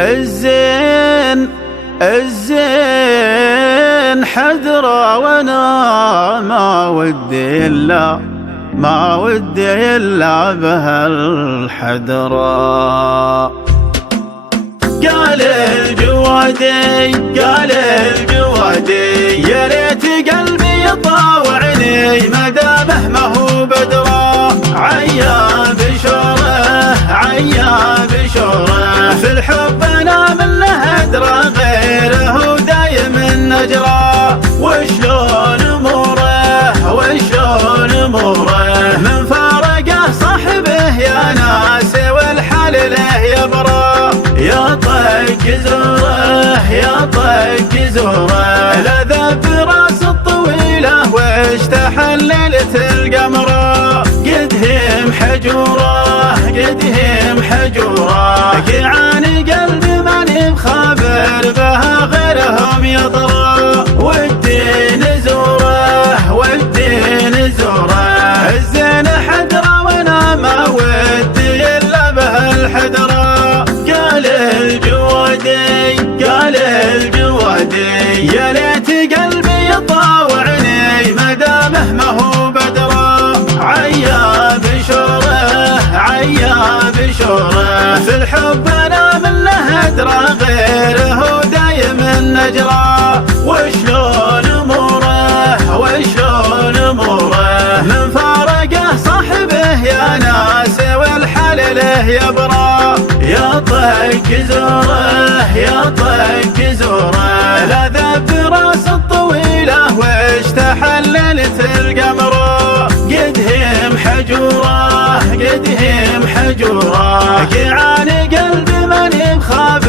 الزين الزين حذرة، وانا ما ودي الا بهالحذرة. قال الجوادي يا ريت قلبي يطاوعني مدامه ما هو بدرة. عيا بشوره في الحب انا منه ادرى، غيره دايم النجرة. وشلون اموره من فارقه صاحبه يا ناس، والحال له يبرى. يا طق زوره لذا براس الطويله، واشتحل ليله القمره. قدهم حجوره كيعاني قلبي ماني بخابر بها، غيرهم يطرى. والدين زوره الزين حدره، وانا ما ودي الا بهالحدره. قال الجوادي يا ليت قلبي يطاوعني مدامه ما هو بدرة. عيا بشوره في الحب انا منه ادرى، غيره دايم النجرة. وشلون اموره من فارقه صاحبه يا ناس، والحال له يبرى. يا طق زوره لذا براس الطويله، واشتحل ليله القمره. قدهم حجوره كيعاني قلبي ماني بخابر